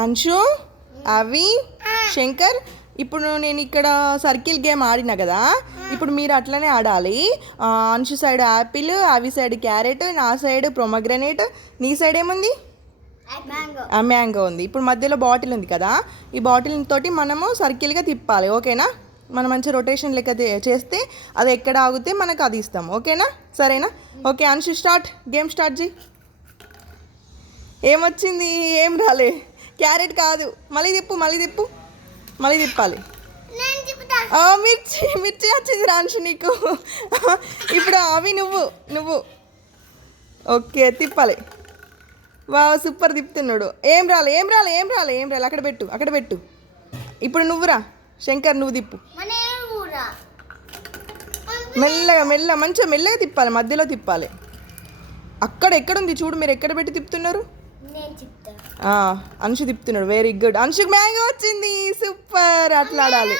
అంశు, అవి, శంకర్. ఇప్పుడు నేను ఇక్కడ సర్కిల్ గేమ్ ఆడినా కదా, ఇప్పుడు మీరు అట్లనే ఆడాలి. అంశు సైడ్ యాపిల్, అవి సైడ్ క్యారెట్, నా సైడ్ ప్రొమగ్రనేట్, నీ సైడ్ ఏముంది? మ్యాంగో ఉంది. ఇప్పుడు మధ్యలో బాటిల్ ఉంది కదా, ఈ బాటిల్ తోటి మనము సర్కిల్గా తిప్పాలి. ఓకేనా? మనం మంచి రొటేషన్ లెక్క చేస్తే అది ఎక్కడ ఆగితే మనకు అది ఇస్తాం. ఓకేనా? సరేనా? Okay Anshu, start. Game start చేయి. ఏమొచ్చింది? ఏం రాలే. క్యారెట్ కాదు. మళ్ళీ తిప్పాలి. మిర్చి వచ్చింది రాంశు నీకు. ఇప్పుడు అవి నువ్వు ఓకే తిప్పాలి. వా సూపర్ తిప్పుతున్నాడు. ఏం రాలే. అక్కడ పెట్టు. ఇప్పుడు నువ్వురా శంకర్, నువ్వు తిప్పు. మెల్లగా మంచిగా తిప్పాలి. మధ్యలో తిప్పాలి. అక్కడ ఎక్కడుంది చూడు, మీరు ఎక్కడ పెట్టి తిప్పుతున్నారు? అంశు తిప్పుతున్నాడు. Very good. అంశుకు మ్యాంగో వచ్చింది. సూపర్. అట్లా ఆడాలి.